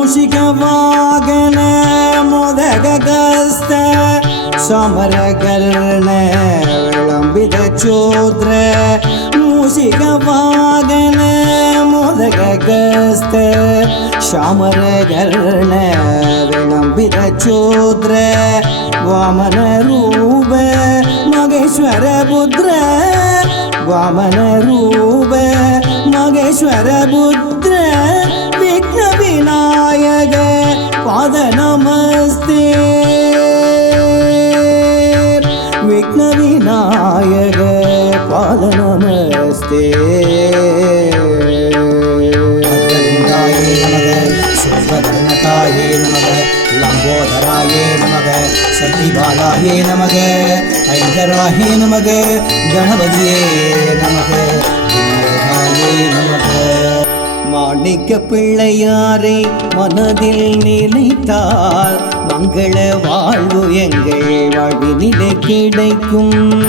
மூஷிக வாகன मोदगस्त समरकर्ण विलम्बित चोद्र मूषिकवागन मोदगस्त समरकर्ण विलम्बित चोद्र वामन रूप महेश्वर पुत्र वामन रूप महेश्वर पुत्र पाद नमस्ते विघ्नविनायक पाद नमस्ते லம்போதராயே நமக சக்திபாலாயே நமக ஐங்கராயே நமக கணபதியே மாணிக்க பிள்ளையாரை மனதில் நினைத்தால் மங்கள வாழ்வு எங்கள் வாழ்வினிலே கிடைக்கும்.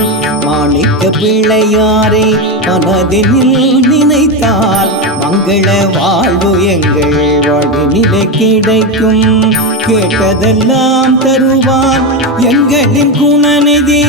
மாணிக்க பிள்ளையாரை மனதில் நினைத்தால் மங்கள வாழ்வு எங்கள் வாழ்வினிலே கிடைக்கும். கேட்டதெல்லாம் தருவான் எங்களின் குணநிதி.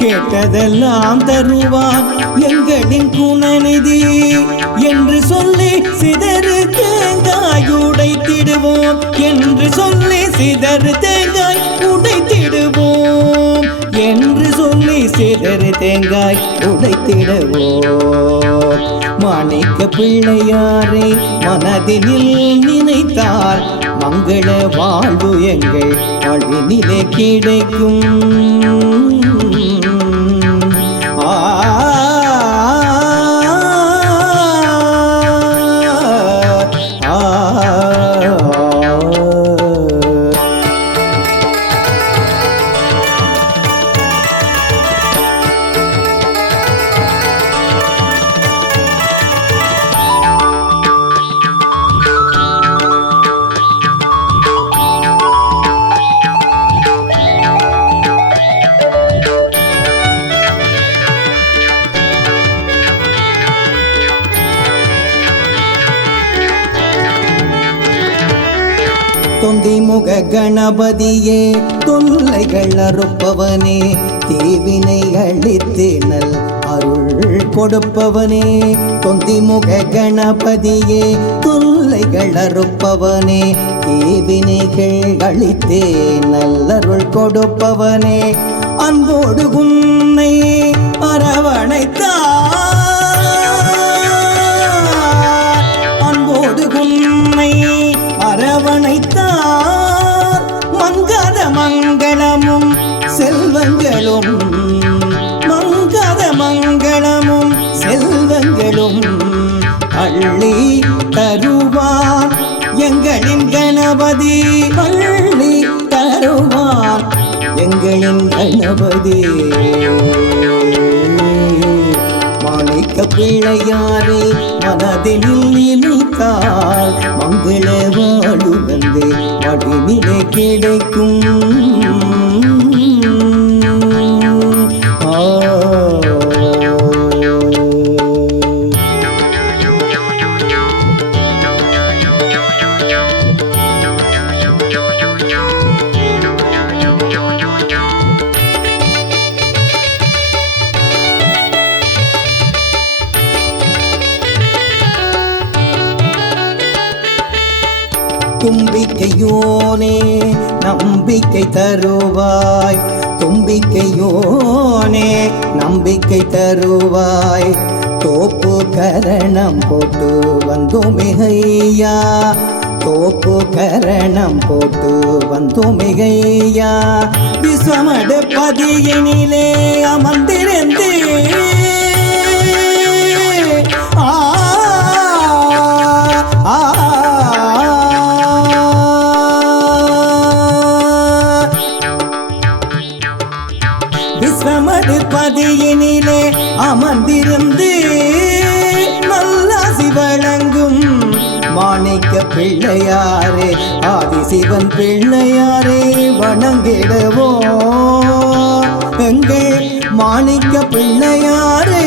கேட்டதெல்லாம் தருவான் எங்களின் குணநிதி என்று சொல்லி சிதறு தேங்காய் உடைத்திடுவோம். என்று சொல்லி சிதறு தேங்காய் உடைத்திடுவோம். என்று சொல்லி சிதறு தேங்காய் உடைத்திடுவோம். மாணிக்க பிள்ளையாரை மனதினில் நினைத்தார். மங்கள வாழ்வு எங்கள் வாழ்வினிலே கிடைக்கும். தொந்தி முக கணபதியே தொல்லைகள் அறுப்பவனே தீவினை அழித்து அருள் கொடுப்பவனே. தொந்தி முக கணபதியே தொல்லைகள் அறுப்பவனே தீவினைகள் அழித்தே நல்லருள் கொடுப்பவனே. அன்போடு உன்னை அரவணைத்தான் அள்ளி தருவான் எங்களின் கணபதி அள்ளி தருவான் எங்களின் கணபதி. மாணிக்க பிள்ளையாரே மனதில் நினைத்தால் மங்கள வாழு வந்து வடிநிலை கிடைக்கும். தும்பிக்கையோனே நம்பிக்கை தருவாய். தும்பிக்கையோனே நம்பிக்கை தருவாய். தோப்பு கரணம் போட்டு வந்துமிகையா தோப்பு கரணம் போட்டு வந்துமிகையா விஸ்வமடு பதியினிலே அமர்ந்திருந்தே விஸ்வமது பதியினிலே அமர்ந்திருந்து நல்லாசி வழங்கும் மாணிக்க பிள்ளையாரே ஆதிசிவன் பிள்ளையாரே வணங்கிடவோ எங்கள் மாணிக்க பிள்ளையாரே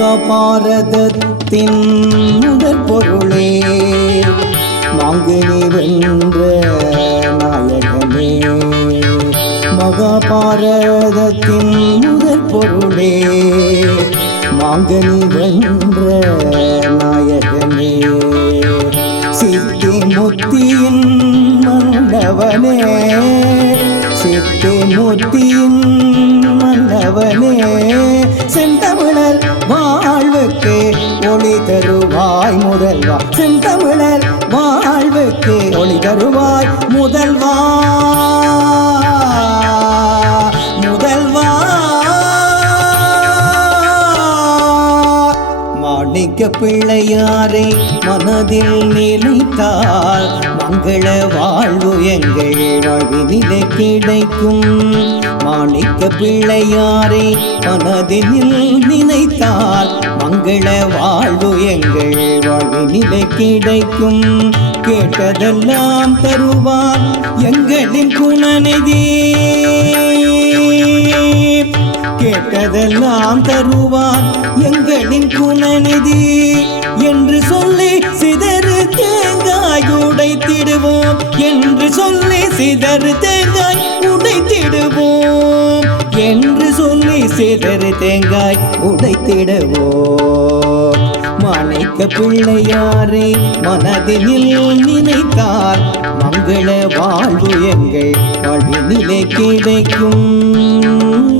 மகாபாரதத்தின் முதற் பொருளே மாங்கனி வென்ற நாயகமே. மகாபாரதத்தின் முதற் பொருளே மாங்கனி வென்ற நாயகமே. சித்தி முத்தியின் மன்னவனே. சித்தி முத்தியின் மன்னவனே. செந்தமிழர் வாழ்வுக்கு ஒளி தருவாய் முதல்வா. செந்தமிழர் வாழ்வுக்கு ஒளி தருவாய் முதல்வா. முதல்வா. மாணிக்க பிள்ளையாரை மனதில் நிலைத்தால் மங்கள வாழ்வு எங்கள் வாழ்வினிலே கிடைக்கும். மாணிக்க பிள்ளையாரை மனதில் நினைத்தால் மங்கள வாழ்வு எங்கள் வாழ்வினிலே கிடைக்கும். கேட்டதெல்லாம் தருவார் எங்களின் குணநிதி. கேட்டதெல்லாம் தருவான். எங்களின் குணநிதி என்று சொல்லி சிதறு தேங்காய் உடைத்திடுவோம். என்று சொல்லி சிதறு தேங்காய் உடைத்திடுவோம். என்று சொல்லி சிதறு தேங்காய் உடைத்திடுவோம். மாணிக்க பிள்ளையாரே மனதினில் நினைத்தார் மங்கள வாழ்வு எங்கள் வாழ்வினிலே கிடைக்கும்.